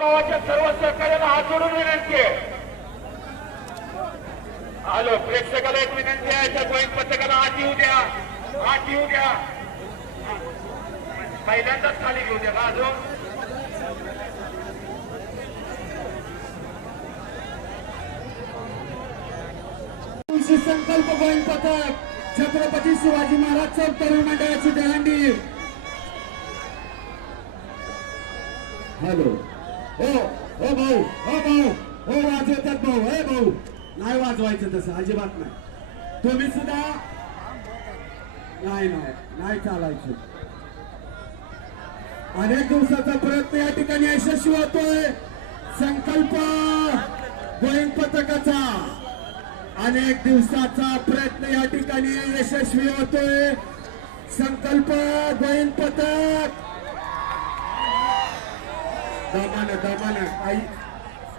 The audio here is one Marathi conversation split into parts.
गावाच्या सर्व सहकार्याला हात जोडून विनंती आहे. हॅलो प्रेक्षकाला एक विनंती आहे त्या गोविंद पथकाला हात येऊ द्या हात येऊ द्या. पहिल्यांदाच खाली घेऊ द्या का अजून. संकल्प गोविंद पथक छत्रपती शिवाजी महाराज चौक तरुण मंडळाची दहंडी. हॅलो. हो हो भाऊ हो भाऊ हो वाजवतात भाऊ हे भाऊ. नाही वाजवायचं तसं अजिबात नाही. तुम्ही सुद्धा नाही नाही नाही चालायचं. अनेक दिवसाचा प्रयत्न या ठिकाणी यशस्वी होतोय. संकल्प गोविंद पथकाचा. अनेक दिवसाचा प्रयत्न या ठिकाणी यशस्वी होतोय. संकल्प गोविंद पथक. दमाने दमाने आई.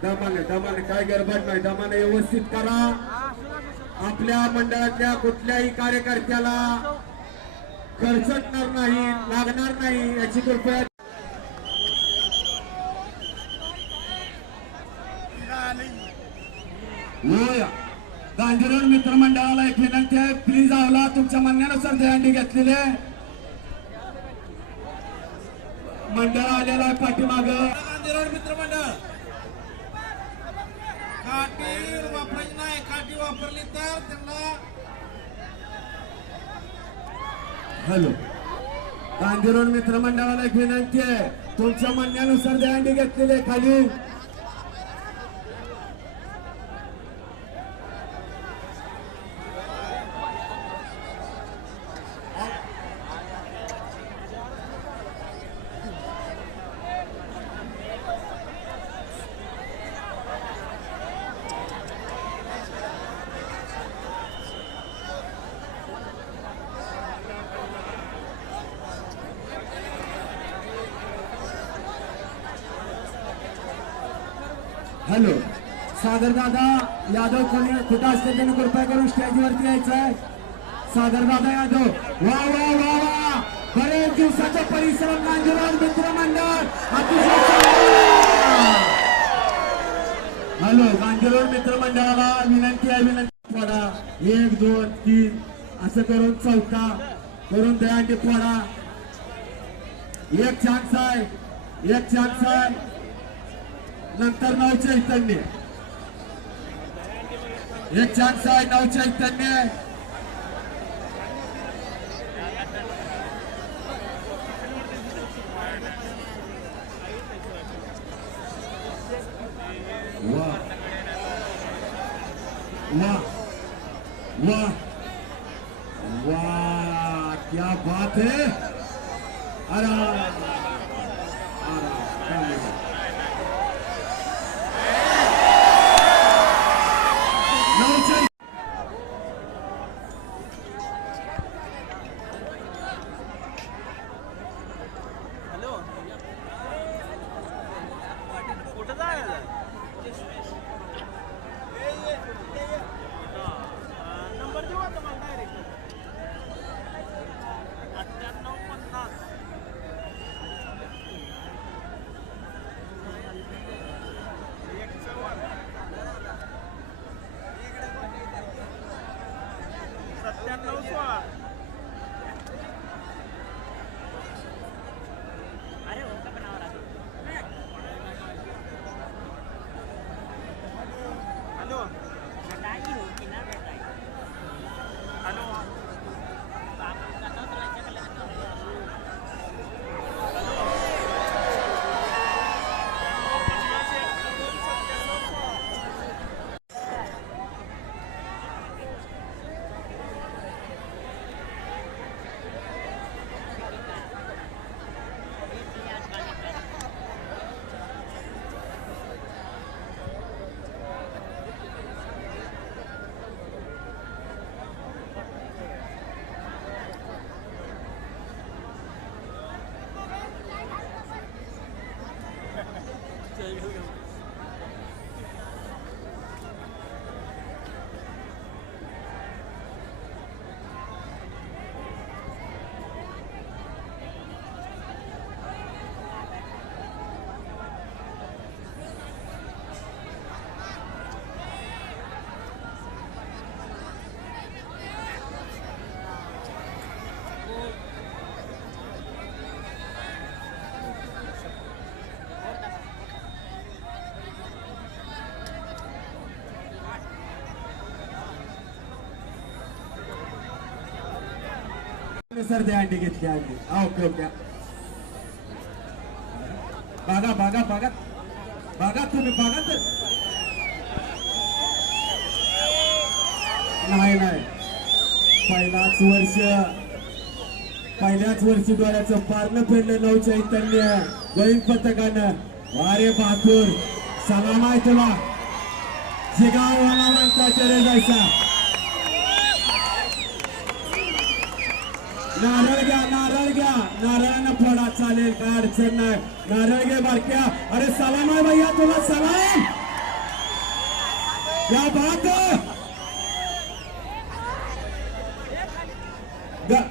दमाने दमाने. काय गडबड नाही. दमाने व्यवस्थित करा. आपल्या मंडळातल्या कुठल्याही कार्यकर्त्याला खर्चटणार नाही लागणार नाही याची कृपया होय. गांधीरोड मित्रमंडळाला एक विनंती आहे. प्लीज आवला तुमच्या म्हणण्यानुसार दहंडी घेतलेली आहे. मंडळ आलेला आहे पाठीमाग. गांधीरोड मित्रमंडळ. काठी वापरायची नाही काठी वापरली तर त्यांना हॅलो. गांधीरोड मित्रमंडळाला एक विनंती आहे. तुमच्या म्हणण्यानुसार दहंडी घेतलेली आहे खाली. हॅलो. सागर दादा यादव कोणी कुठं असते त्यांनी कृपया करून स्टेजवरती यायचं आहे. सागर दादा यादव. वा वा वा वा. बरेच दिवसाचा परिसरात नांदुराज मित्र मंडळ हॅलो गांधीरोड मित्र मंडळाला विनंती आहे विनंती फोडा एक दोन तीन. असं करून चौथा. करून दयांडी फोडा एक चान्स आहे. एक चान्स आहे. नंतर नऊ चैतन्य. एक चान्स आहे नऊ चैतन्य. वा. वा. वा. वाह क्या बात है. अरे. अरे, Hallelujah. सर दे अंडी घेतले अंडी हा, ओके ओके बघा बघा बघा बघा तुम्ही बघा तर. नाही नाही. पहिलाच वर्ष. पहिल्याच वर्षी डोळ्याचं पारणं फेडलं नऊ चैतन्य. गोविंद पथकानं. वारे बहादूर. सलाम आहे तुला. जिगाव जिगावाला म्हणता तेरे जायचा नारळ घ्या नारळ घ्या. नारळानं फोडा चालेल काय अडचण नाही. नारळ घे बारक्या. अरे सलाम आहे भैया तुला सलाम. या बात. ग-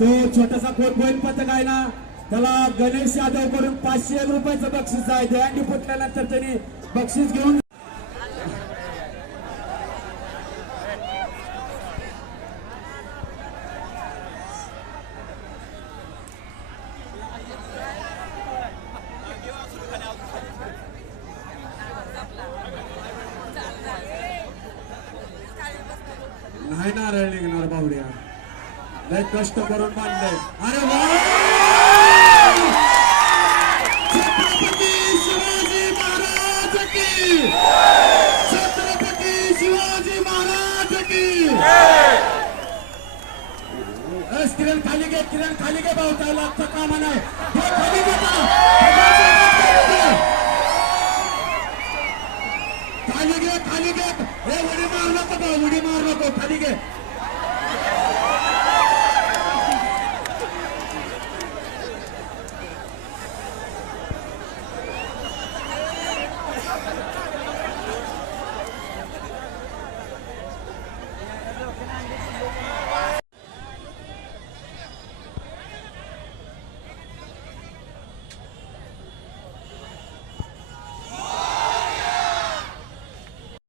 तो छोटासा कोण बैल पथक आहे ना त्याला गणेश यादव करून पाचशे रुपयाचं बक्षीस आहे. दहंडी फुटल्यानंतर त्यांनी बक्षीस घेऊन नाही नारळ निघणार बावड्या लय कष्ट करून मांडले अरे छत्रपती शिवाजी महाराज की! छत्रपती शिवाजी महाराज की! किरण खाली घे किरण खाली घे भाऊ लागतं कामा नाही खाली घेता खाली घे खाली घे. हे उडी मार नको भाऊ उडी मार नको. खाली घे.